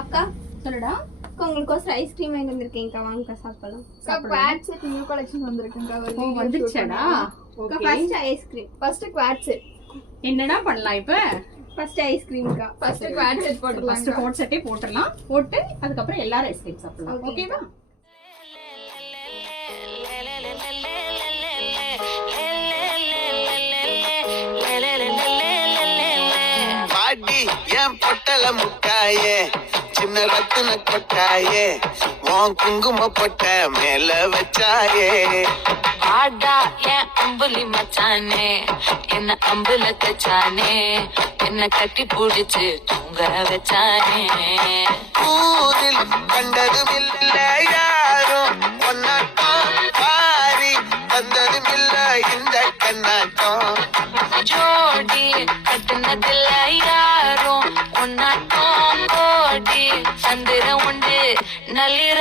அக்கா சொல்லுடா. உங்களுக்கு ஒரு ஐஸ்கிரீம் வாங்கி வந்திருக்கேன்க்கா, வாங்கக்கா சாப்பிடலாம். குவாட் செட் நியூ கலெக்ஷன் வந்திருக்குங்கா. வந்துச்சடா. Okay first ice cream. First quad set. என்னடா பண்ணலாம் இப்ப? ஃபர்ஸ்ட் ஐஸ்கிரீம்க்கா. ஃபர்ஸ்ட் குவாட் செட் போடலாம். ஃபர்ஸ்ட் கோட் செட்டே போட்டுறலாம். போட்டு அதுக்கு அப்புறம் எல்லாரும் ஐஸ்கிரீம் சாப்பிடலாம். ஓகேவா? பாடி என் பொட்டல முட்டாயே, சின்ன ரத்தின கொட்டாயே, உன் குங்கும பொட்ட மேல வச்சாயே. ஆடா என் அம்புலி மச்சானே, என்ன அம்புல தச்சானே, என்ன கட்டி பிடிச்சு தூங்க வச்சானே. ஊரில் கண்டதும் இல்ல யாரும் ஒன்னாட்டம், பாரி வந்ததும் இல்ல இந்த கண்ணாட்டம். ஜோடி கட்டுனதில்ல யாரும் ஒன்னாட்டம், கோடி சந்திர உண்டு நள்ளிர